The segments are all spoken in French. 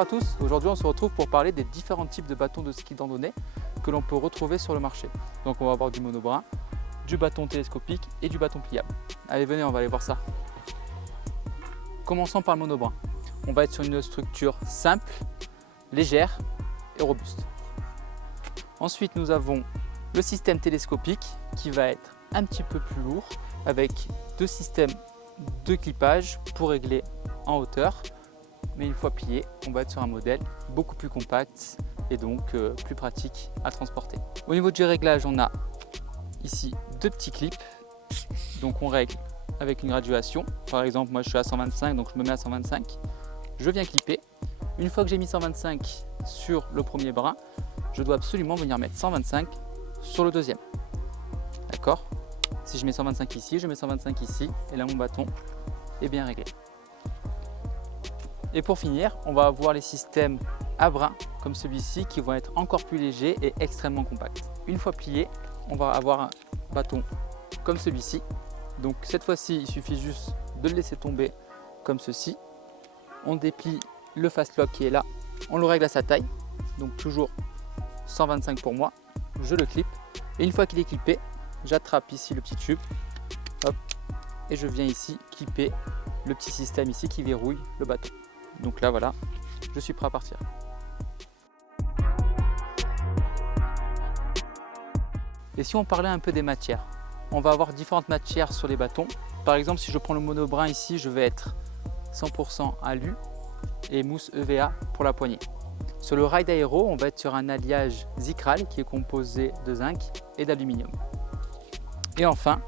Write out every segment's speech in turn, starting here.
Bonjour à tous, aujourd'hui on se retrouve pour parler des différents types de bâtons de ski de randonnée que l'on peut retrouver sur le marché. Donc on va avoir du monobrin, du bâton télescopique et du bâton pliable. Allez venez, on va aller voir ça. Commençons par le monobrin. On va être sur une structure simple, légère et robuste. Ensuite nous avons le système télescopique qui va être un petit peu plus lourd avec deux systèmes de clippage pour régler en hauteur. Mais une fois plié, on va être sur un modèle beaucoup plus compact et donc plus pratique à transporter. Au niveau du réglage, on a ici deux petits clips. Donc on règle avec une graduation. Par exemple, moi je suis à 125, donc je me mets à 125. Je viens clipper. Une fois que j'ai mis 125 sur le premier brin, je dois absolument venir mettre 125 sur le deuxième. D'accord? Si je mets 125 ici, je mets 125 ici, et là mon bâton est bien réglé. Et pour finir, on va avoir les systèmes à brin comme celui-ci qui vont être encore plus légers et extrêmement compacts. Une fois plié, on va avoir un bâton comme celui-ci. Donc cette fois-ci, il suffit juste de le laisser tomber comme ceci. On déplie le fast lock qui est là, on le règle à sa taille. Donc toujours 125 pour moi, je le clip. Et une fois qu'il est clippé, j'attrape ici le petit tube, hop, et je viens ici clipper le petit système ici qui verrouille le bâton. Donc là voilà, je suis prêt à partir. Et si on parlait un peu des matières, on va avoir différentes matières sur les bâtons. Par exemple, si je prends le monobrin ici, je vais être 100% alu et mousse EVA pour la poignée. Sur le Ride Aero, on va être sur un alliage Zicral qui est composé de zinc et d'aluminium. Et enfin,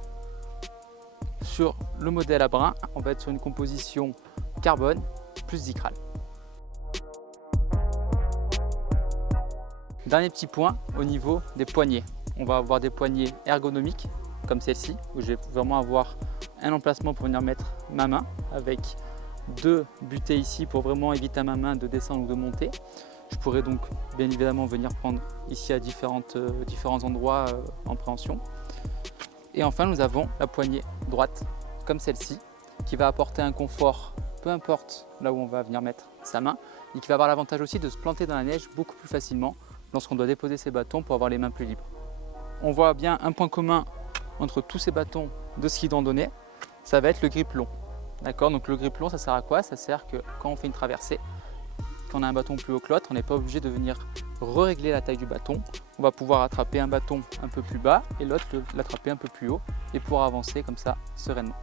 sur le modèle à brin, on va être sur une composition carbone plus Zicral. Dernier petit point au niveau des poignées. On va avoir des poignées ergonomiques comme celle-ci où je vais vraiment avoir un emplacement pour venir mettre ma main avec deux butées ici pour vraiment éviter à ma main de descendre ou de monter. Je pourrais donc bien évidemment venir prendre ici à différents endroits en préhension. Et enfin nous avons la poignée droite comme celle-ci qui va apporter un confort peu importe là où on va venir mettre sa main et qui va avoir l'avantage aussi de se planter dans la neige beaucoup plus facilement lorsqu'on doit déposer ses bâtons pour avoir les mains plus libres. On voit bien un point commun entre tous ces bâtons de ski de randonnée, ça va être le grip long. D'accord, donc le grip long ça sert à quoi? Ça sert que quand on fait une traversée, quand on a un bâton plus haut que l'autre, on n'est pas obligé de venir régler la taille du bâton. On va pouvoir attraper un bâton un peu plus bas et l'autre l'attraper un peu plus haut et pouvoir avancer comme ça sereinement.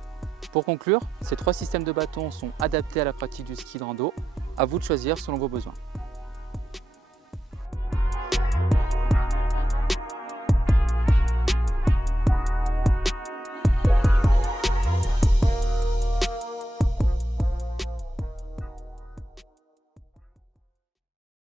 Pour conclure, ces trois systèmes de bâtons sont adaptés à la pratique du ski de rando. À vous de choisir selon vos besoins.